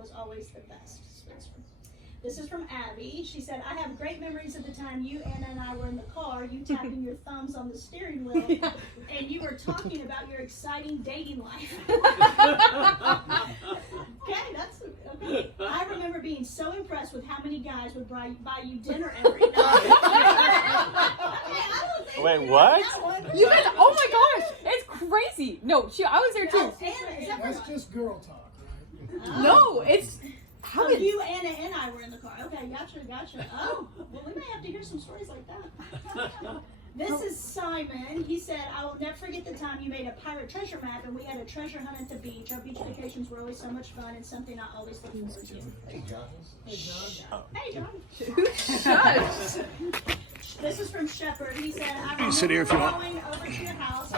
was always the best. This is from Abby. She said, I have great memories of the time you, Anna, and I were in the car, you tapping your thumbs on the steering wheel, and you were talking about your exciting dating life. Okay, that's okay. I remember being so impressed with how many guys would buy you dinner every night. Wait, what? You guys, oh my gosh, it's crazy. No, I was there too. That's just girl talk, right? No, it's how did you, Anna, and I were in the car. Okay, gotcha. Oh, well, we may have to hear some stories like that. This is Simon. He said, I will never forget the time you made a pirate treasure map and we had a treasure hunt at the beach. Our beach vacations were always so much fun and something I always look forward to. Hey, John. Hey, John. Shush. This is from Shepherd. He said, I sit here if you want. going over to your house.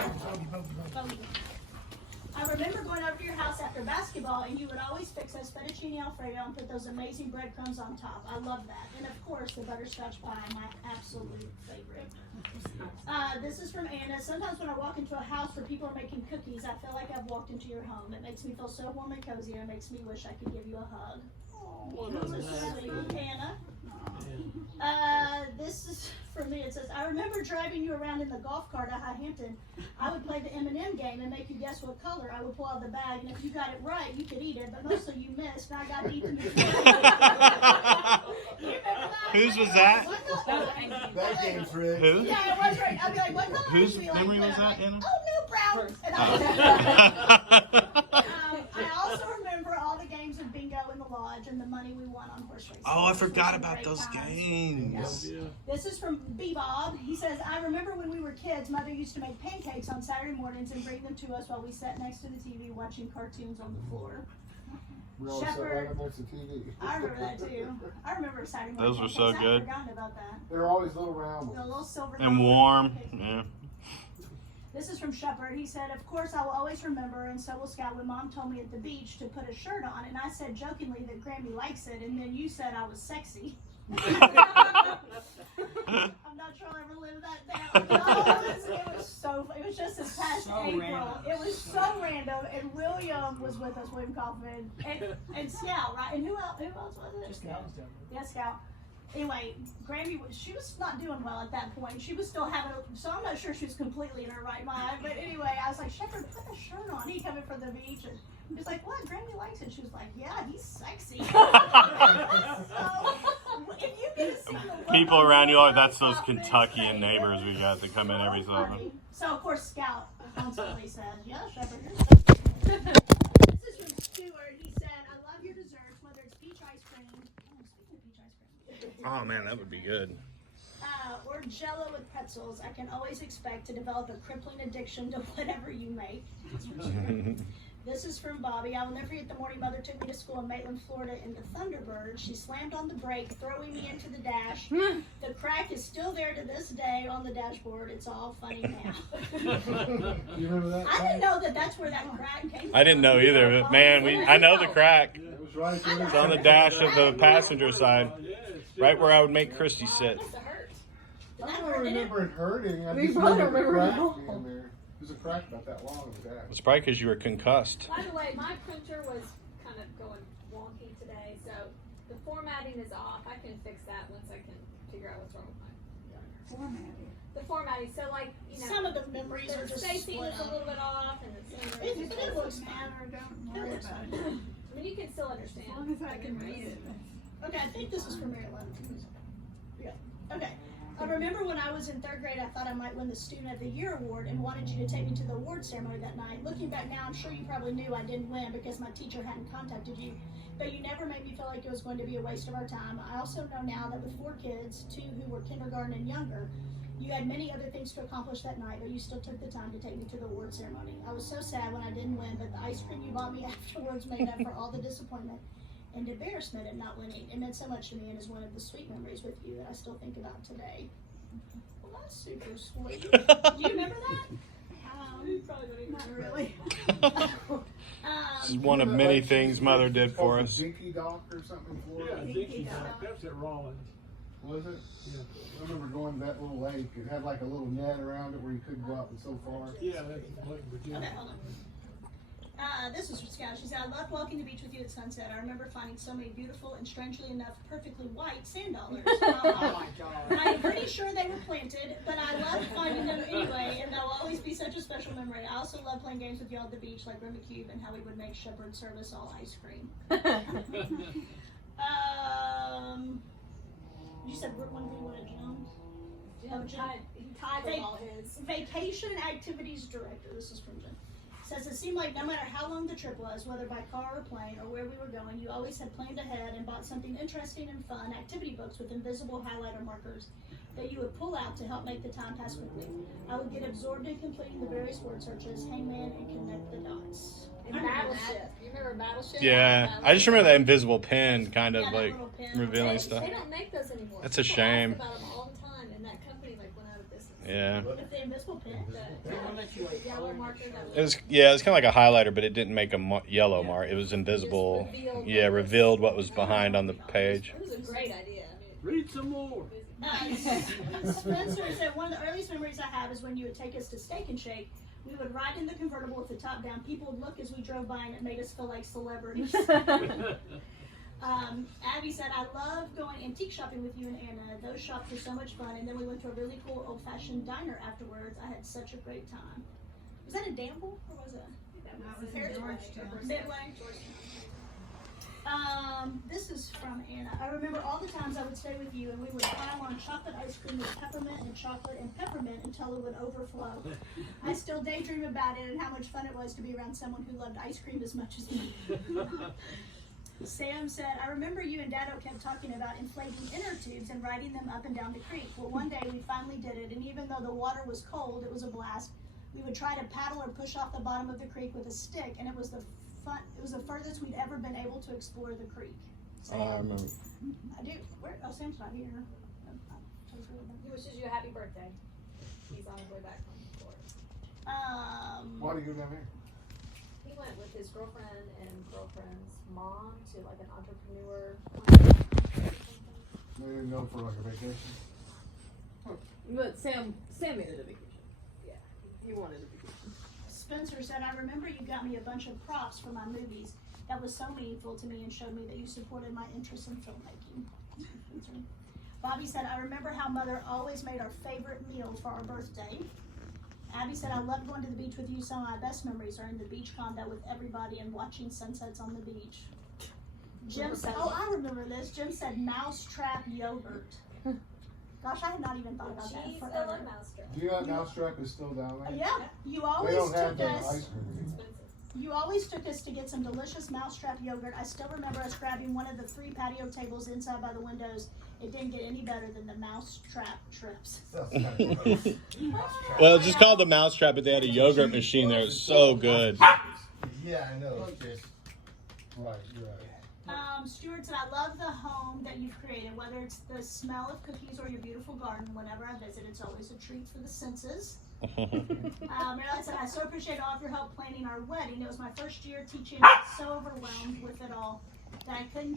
I remember going over to your house after basketball, and you would always fix us fettuccine alfredo and put those amazing breadcrumbs on top. I love that. And of course, the butterscotch pie, my absolute favorite. This is from Anna. Sometimes when I walk into a house where people are making cookies, I feel like I've walked into your home. It makes me feel so warm and cozy, and it makes me wish I could give you a hug. Oh, Anna. This is for me. It says, I remember driving you around in the golf cart at High Hampton. I would play the M&M game and make you guess what color. I would pull out the bag, and if you got it right, you could eat it, but mostly you missed, and I got to eat them before. You remember that? Whose was that? That game's rigged. Who? Yeah, it was right. I'd be like, what color? Whose She'd be like, memory was that, Anna? Oh, no, brown. And I also remember all the games of bingo in the lodge and the money we won on horse racing. Oh, I forgot about Great those times. games. Yeah. This is from B-Bob. He says, I remember when we were kids, Mother used to make pancakes on Saturday mornings and bring them to us while we sat next to the TV watching cartoons on the floor. We all sat right up next to TV. I remember that too. I remember Saturday morning Those were pancakes. so good. I'd forgotten about that. They're always little round The ones. little silver And warm. pancakes. Yeah. This is from Shepherd. He said, of course, I will always remember, and so will Scott, when Mom told me at the beach to put a shirt on, and I said jokingly that Grammy likes it, and then you said I was sexy. I'm not sure I'll ever live that down. No, it was just this past April. Random. It was so random, and William was with us, William Kaufman, and Scout, right? And who else was it? Just Scout. Yeah, Scout. Anyway, Grammy, she was not doing well at that point. She was still having, so I'm not sure she was completely in her right mind. But anyway, I was like, Shepherd, put the shirt on. He coming from the beach. And he was like, what? Grammy likes it. She was like, yeah, he's sexy. So, if you get to see the look People on around you, William that's those Kaufman's Kentuckian face, neighbors it we was got that come in every so often. funny. So, of course, Scout constantly said, yeah, Shepherd, you're sexy. This is from Stuart. He said, I love your desserts, whether it's peach ice cream. Oh, speaking of peach ice cream. Oh man, that would be good. Or Jell-O with pretzels. I can always expect to develop a crippling addiction to whatever you make. That's for sure. This is from Bobby. I will never forget the morning Mother took me to school in Maitland, Florida in the Thunderbird. She slammed on the brake, throwing me into the dash. The crack is still there to this day on the dashboard. It's all funny now. You remember that? I didn't know that that's where that crack came from. I didn't know either, but man, I know the crack. It was right there. It's on the dash of the passenger side, right where I would make Christy sit. Must have hurt. Did I that don't hurt, did it? remember it hurting. I We just both remember the remember crack it all. being there. There's a crack about that long in the dash. It's probably because you were concussed. By the way, my printer was kind of going wonky today, so the formatting is off. I can fix that once I can figure out what's wrong with my Formatting. the formatting. So like, you know, Some of the memories are the just spacing split is a up. little bit off, and the center It is looks just, fine. Don't It looks fine. I mean, you can still understand. As long as I can read it. Okay, I think this is for Maryland. Yeah. Okay. I remember when I was in third grade, I thought I might win the Student of the Year award and wanted you to take me to the award ceremony that night. Looking back now, I'm sure you probably knew I didn't win because my teacher hadn't contacted you. But you never made me feel like it was going to be a waste of our time. I also know now that with 4 kids, 2 who were kindergarten and younger, you had many other things to accomplish that night, but you still took the time to take me to the award ceremony. I was so sad when I didn't win, but the ice cream you bought me afterwards made up for all the disappointment and embarrassment at not winning. It meant so much to me and is one of the sweet memories with you that I still think about today. Well, that's super sweet. Do you remember that? Not really. This is one of many things Mother did for us. Dinky Dock or something in Florida? Yeah, Dinky Dock. That's at Rollins. Was it? Yeah. I remember going to that little lake. It had like a little net around it where you couldn't go out but so far. Yeah, that's Lake Virginia. Okay, hold on. This was from Scout. She said, I loved walking the beach with you at sunset. I remember finding so many beautiful and, strangely enough, perfectly white sand dollars. Oh my God. I'm pretty sure they were planted, but I loved finding them anyway, and they'll always be such a special memory. I also love playing games with y'all at the beach, like Rubik's Cube, and how we would make Shepherd serve us all ice cream. You said one thing, what a Jones? He tied with all his. Vacation activities director. This is from Jen. Says it seemed like no matter how long the trip was, whether by car or plane or where we were going, you always had planned ahead and bought something interesting and fun, activity books with invisible highlighter markers that you would pull out to help make the time pass quickly. I would get absorbed in completing the various word searches, hangman, and connect the dots. And Battleship. You remember Battleship? Yeah, I just remember that invisible pen kind of Yeah, that like little pen. revealing They stuff. don't make those anymore. That's a People shame. ask about them all the time, and that company like went out of business. Yeah. If the invisible pen. The One that you like yellow color marker that It was it was kind of like a highlighter, but it didn't make a yellow mark. It was invisible. revealed Yeah, what was- revealed what was behind on the page. It was a great idea. I mean, Read some more. Spencer said one of the earliest memories I have is when you would take us to Steak and Shake. We would ride in the convertible with the top down. People would look as we drove by, and it made us feel like celebrities. Abby said, I love going antique shopping with you and Anna. Those shops were so much fun. And then we went to a really cool old-fashioned diner afterwards. I had such a great time. Was that in Danville, or was it? that was in Heritage Way, Georgetown. or Midway? This is from Anna. I remember all the times I would stay with you and we would pile on chocolate ice cream with peppermint and chocolate and peppermint until it would overflow. I still daydream about it and how much fun it was to be around someone who loved ice cream as much as me. Sam said, I remember you and Dado kept talking about inflating inner tubes and riding them up and down the creek. Well, one day we finally did it, and even though the water was cold, it was a blast. We would try to paddle or push off the bottom of the creek with a stick, and it was the furthest we'd ever been able to explore the creek. I remember. I do. Oh, Sam's not here. He wishes you a happy birthday. He's on his way back from Florida. Why do you live here? He went with his girlfriend and girlfriend's mom to like an entrepreneur. They didn't go for like a vacation. But Sam made it a vacation. Yeah. He wanted a vacation. Spencer said, I remember you got me a bunch of props for my movies. That was so meaningful to me and showed me that you supported my interest in filmmaking. Bobby said, I remember how Mother always made our favorite meal for our birthday. Abby said, I love going to the beach with you. Some of my best memories are in the beach condo with everybody and watching sunsets on the beach. Jim said, oh, I remember this. Jim said, mousetrap yogurt. Gosh, I had not even thought about that Cheese forever. and mousetrap. Do you know that mousetrap is still down there? Yeah, you They always don't have took the us. ice cream. Expensive. You always took us to get some delicious mousetrap yogurt. I still remember us grabbing one of the 3 patio tables inside by the windows. It didn't get any better than the mousetrap trips. Well, it's just called the mousetrap, but they had a yogurt machine there. It was so good. Yeah, I know. Right, you're right. Stuart said, I love the home that you've created, whether it's the smell of cookies or your beautiful garden. Whenever I visit, it's always a treat for the senses. Marilyn said, I so appreciate all of your help planning our wedding. It was my first year teaching. I was so overwhelmed with it all that I couldn't